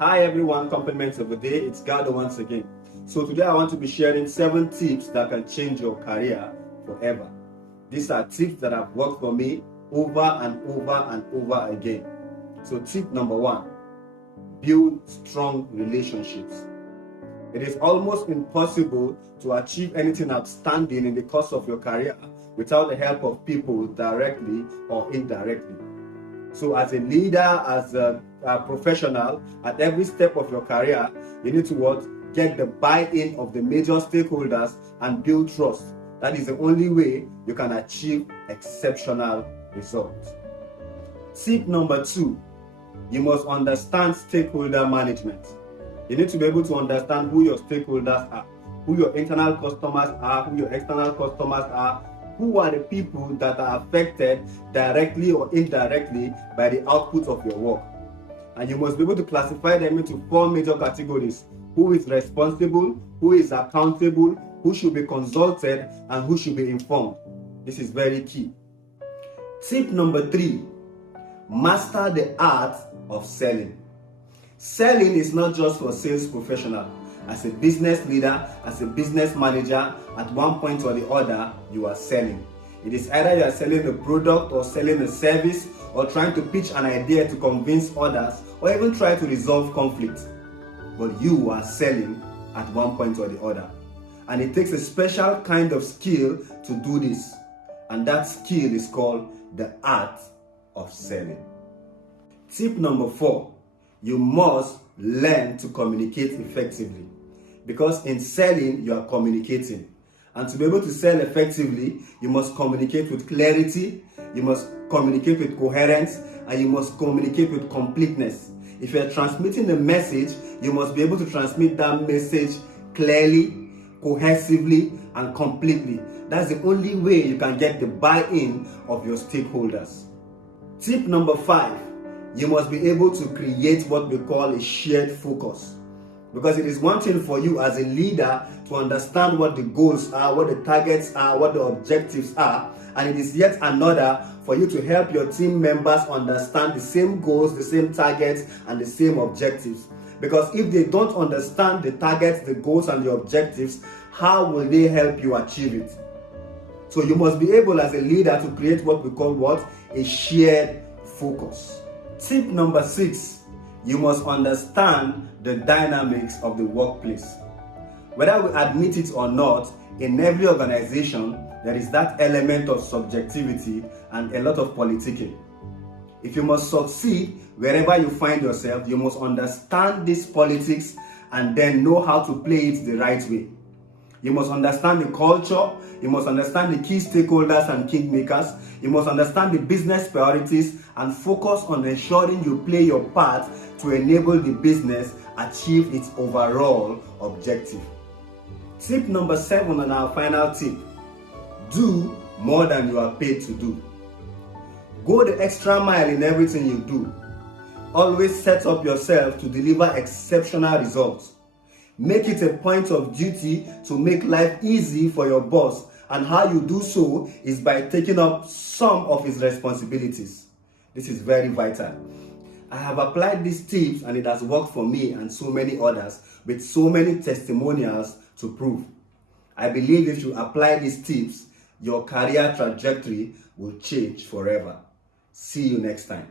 Hi everyone, compliments of the day. It's Gado once again. So today I want to be sharing 7 tips that can change your career forever. These are tips that have worked for me over and over and over again. So tip number 1, build strong relationships. It is almost impossible to achieve anything outstanding in the course of your career without the help of people directly or indirectly. So as a leader, as a professional, at every step of your career, you need to get the buy-in of the major stakeholders and build trust. That is the only way you can achieve exceptional results. Tip number 2, you must understand stakeholder management. You need to be able to understand who your stakeholders are, who your internal customers are, who your external customers are, who are the people that are affected directly or indirectly by the output of your work. And you must be able to classify them into 4 major categories: who is responsible, who is accountable, who should be consulted, and who should be informed. This is very key. Tip number 3, master the art of selling. Selling is not just for sales professionals. As a business leader, as a business manager, at one point or the other, you are selling. It is either you are selling a product or selling a service or trying to pitch an idea to convince others or even try to resolve conflict. But you are selling at one point or the other. And it takes a special kind of skill to do this. And that skill is called the art of selling. Tip number 4, you must learn to communicate effectively. Because in selling, you are communicating. And to be able to sell effectively, you must communicate with clarity, you must communicate with coherence, and you must communicate with completeness. If you are transmitting a message, you must be able to transmit that message clearly, cohesively, and completely. That's the only way you can get the buy-in of your stakeholders. Tip number 5, you must be able to create what we call a shared focus. Because it is one thing for you as a leader to understand what the goals are, what the targets are, what the objectives are, and it is yet another for you to help your team members understand the same goals, the same targets, and the same objectives. Because if they don't understand the targets, the goals, and the objectives, how will they help you achieve it? So you must be able as a leader to create what we call a shared focus. Tip number 6, you must understand the dynamics of the workplace. Whether we admit it or not, in every organization, there is that element of subjectivity and a lot of politicking. If you must succeed wherever you find yourself, you must understand this politics and then know how to play it the right way. You must understand the culture, you must understand the key stakeholders and kingmakers, you must understand the business priorities and focus on ensuring you play your part to enable the business achieve its overall objective. Tip number 7 and our final tip: do more than you are paid to do. Go the extra mile in everything you do. Always set up yourself to deliver exceptional results. Make it a point of duty to make life easy for your boss, and how you do so is by taking up some of his responsibilities. This is very vital. I have applied these tips and it has worked for me and so many others with so many testimonials to prove. I believe if you apply these tips, your career trajectory will change forever. See you next time.